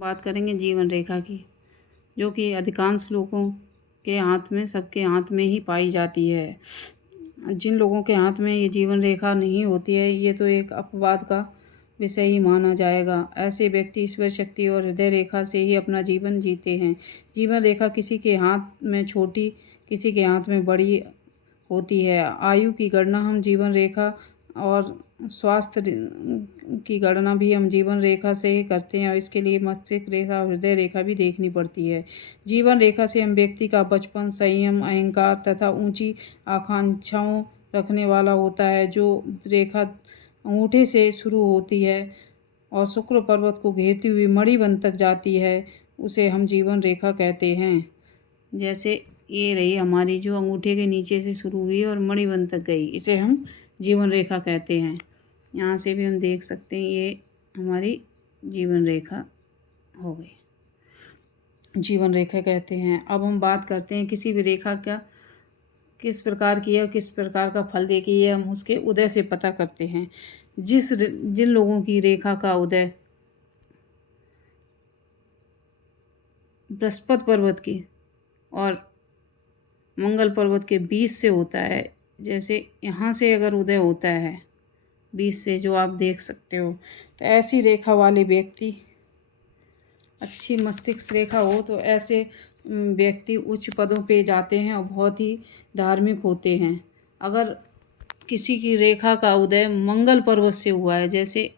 बात करेंगे जीवन रेखा की, जो कि अधिकांश लोगों के हाथ में, सबके हाथ में ही पाई जाती है। जिन लोगों के हाथ में ये जीवन रेखा नहीं होती है, ये तो एक अपवाद का विषय ही माना जाएगा। ऐसे व्यक्ति ईश्वर शक्ति और हृदय रेखा से ही अपना जीवन जीते हैं। जीवन रेखा किसी के हाथ में छोटी, किसी के हाथ में बड़ी होती है। आयु की गणना हम जीवन रेखा और स्वास्थ्य की गणना भी हम जीवन रेखा से ही करते हैं, और इसके लिए मस्तिष्क रेखा और हृदय रेखा भी देखनी पड़ती है। जीवन रेखा से हम व्यक्ति का बचपन, संयम, अहंकार तथा ऊंची आकांक्षाओं रखने वाला होता है। जो रेखा अंगूठे से शुरू होती है और शुक्र पर्वत को घेरती हुई मणिबंध तक जाती है, उसे हम जीवन रेखा कहते हैं। जैसे ये रही हमारी, जो अंगूठे के नीचे से शुरू हुई और मणिबंध तक गई, इसे हम जीवन रेखा कहते हैं। यहाँ से भी हम देख सकते हैं, ये हमारी जीवन रेखा हो गई, जीवन रेखा कहते हैं। अब हम बात करते हैं किसी भी रेखा का किस प्रकार की है और किस प्रकार का फल देगी, ये हम उसके उदय से पता करते हैं। जिन लोगों की रेखा का उदय बृहस्पति पर्वत की और मंगल पर्वत के बीच से होता है, जैसे यहाँ से अगर उदय होता है बीच से, जो आप देख सकते हो, तो ऐसी रेखा वाले व्यक्ति, अच्छी मस्तिष्क रेखा हो तो ऐसे व्यक्ति उच्च पदों पे जाते हैं और बहुत ही धार्मिक होते हैं। अगर किसी की रेखा का उदय मंगल पर्वत से हुआ है, जैसे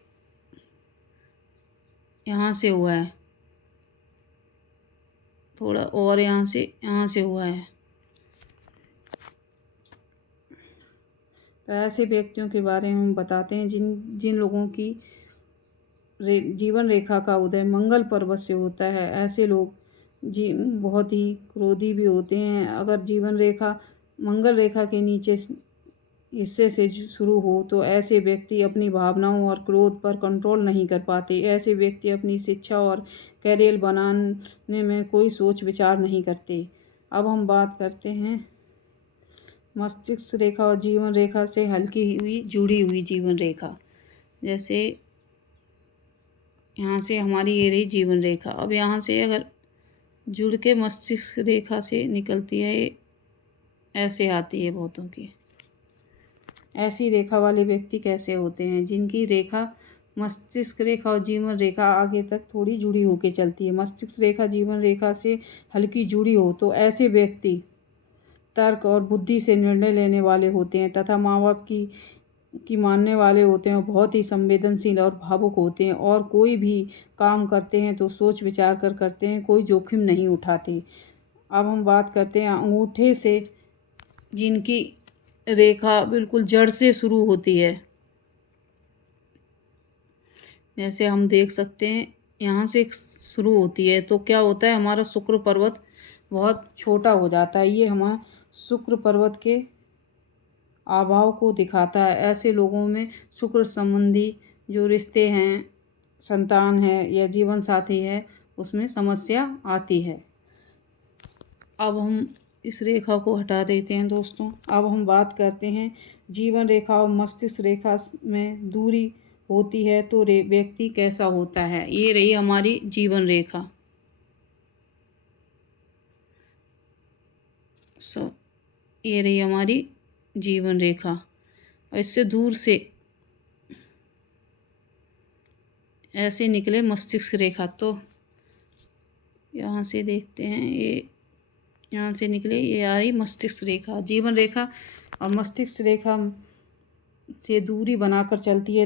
यहाँ से हुआ है, थोड़ा और यहाँ से हुआ है, तो ऐसे व्यक्तियों के बारे में हम बताते हैं। जिन लोगों की जीवन रेखा का उदय मंगल पर्वत से होता है, ऐसे लोग बहुत ही क्रोधी भी होते हैं। अगर जीवन रेखा मंगल रेखा के नीचे हिस्से से शुरू हो तो ऐसे व्यक्ति अपनी भावनाओं और क्रोध पर कंट्रोल नहीं कर पाते। ऐसे व्यक्ति अपनी शिक्षा और करियर बनाने में कोई सोच विचार नहीं करते। अब हम बात करते हैं मस्तिष्क रेखा और जीवन रेखा से हल्की हुई जुड़ी हुई जीवन रेखा। जैसे यहाँ से हमारी ये रही जीवन रेखा। अब यहाँ से अगर जुड़ के मस्तिष्क रेखा से निकलती है, ये ऐसे आती है बहुतों की। ऐसी रेखा वाले व्यक्ति कैसे होते हैं? जिनकी रेखा मस्तिष्क रेखा और जीवन रेखा आगे तक थोड़ी जुड़ी होकर चलती है। मस्तिष्क रेखा जीवन रेखा से हल्की जुड़ी हो तो ऐसे व्यक्ति तर्क और बुद्धि से निर्णय लेने वाले होते हैं तथा माँ बाप की मानने वाले होते हैं, और बहुत ही संवेदनशील और भावुक होते हैं, और कोई भी काम करते हैं तो सोच विचार कर करते हैं, कोई जोखिम नहीं उठाते। अब हम बात करते हैं अंगूठे से जिनकी रेखा बिल्कुल जड़ से शुरू होती है, जैसे हम देख सकते हैं यहाँ से शुरू होती है, तो क्या होता है, हमारा शुक्र पर्वत बहुत छोटा हो जाता है। ये हमारा शुक्र पर्वत के अभाव को दिखाता है। ऐसे लोगों में शुक्र संबंधी जो रिश्ते हैं, संतान है या जीवन साथी है, उसमें समस्या आती है। अब हम इस रेखा को हटा देते हैं दोस्तों। अब हम बात करते हैं जीवन रेखा और मस्तिष्क रेखा में दूरी होती है तो व्यक्ति कैसा होता है। ये रही हमारी जीवन रेखा। ये रही हमारी जीवन रेखा, और इससे दूर से ऐसे निकले मस्तिष्क रेखा। तो यहाँ से देखते हैं, ये यहाँ से निकले, ये आई मस्तिष्क रेखा। जीवन रेखा और मस्तिष्क रेखा से दूरी बनाकर चलती है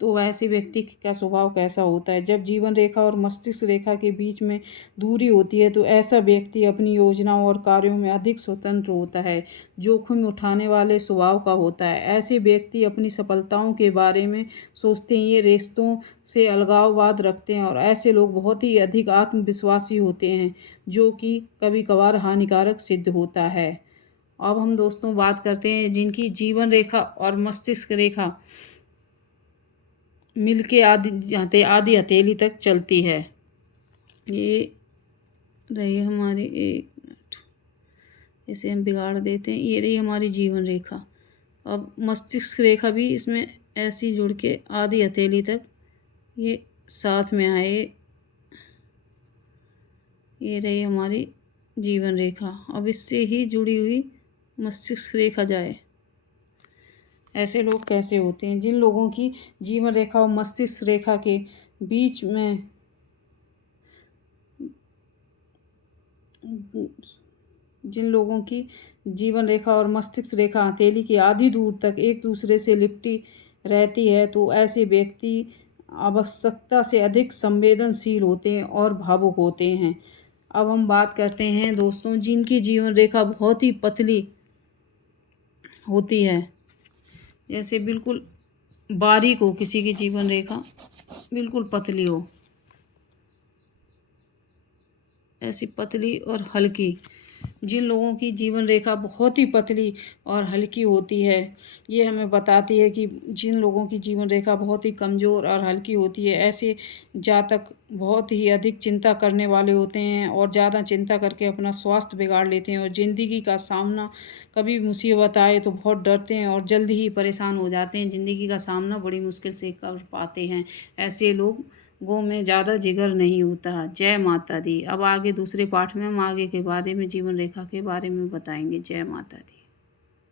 तो ऐसे व्यक्ति का स्वभाव कैसा होता है। जब जीवन रेखा और मस्तिष्क रेखा के बीच में दूरी होती है तो ऐसा व्यक्ति अपनी योजनाओं और कार्यों में अधिक स्वतंत्र होता है, जोखिम उठाने वाले स्वभाव का होता है। ऐसे व्यक्ति अपनी सफलताओं के बारे में सोचते हैं, ये रिश्तों से अलगाववाद रखते हैं, और ऐसे लोग बहुत ही अधिक आत्मविश्वासी होते हैं, जो कि कभी कभार हानिकारक सिद्ध होता है। अब हम दोस्तों बात करते हैं जिनकी जीवन रेखा और मस्तिष्क रेखा मिलके आधी हथेली तक चलती है। ये रही हमारी, एक मिनट, इसे हम बिगाड़ देते हैं। ये रही हमारी जीवन रेखा। अब मस्तिष्क रेखा भी इसमें ऐसी जुड़ के आधी हथेली तक ये साथ में आए, ये रही हमारी जीवन रेखा। अब इससे ही जुड़ी हुई मस्तिष्क रेखा जाए। ऐसे लोग कैसे होते हैं? जिन लोगों की जीवन रेखा और मस्तिष्क रेखा के बीच में जिन लोगों की जीवन रेखा और मस्तिष्क रेखा हथेली की आधी दूर तक एक दूसरे से लिपटी रहती है, तो ऐसे व्यक्ति आवश्यकता से अधिक संवेदनशील होते हैं और भावुक होते हैं। अब हम बात करते हैं दोस्तों, जिनकी जीवन रेखा बहुत ही पतली होती है, जैसे बिल्कुल बारीक हो, किसी की जीवन रेखा बिल्कुल पतली हो, ऐसी पतली और हल्की। जिन लोगों की जीवन रेखा बहुत ही पतली और हल्की होती है, ये हमें बताती है कि जिन लोगों की जीवन रेखा बहुत ही कमज़ोर और हल्की होती है, ऐसे जातक बहुत ही अधिक चिंता करने वाले होते हैं और ज़्यादा चिंता करके अपना स्वास्थ्य बिगाड़ लेते हैं और ज़िंदगी का सामना, कभी मुसीबत आए तो बहुत डरते हैं और जल्द ही परेशान हो जाते हैं। ज़िंदगी का सामना बड़ी मुश्किल से कर पाते हैं। ऐसे लोगों में ज़्यादा जिगर नहीं होता। जय माता दी। अब आगे दूसरे पाठ में हम आगे के बारे में जीवन रेखा के बारे में बताएंगे। जय माता दी।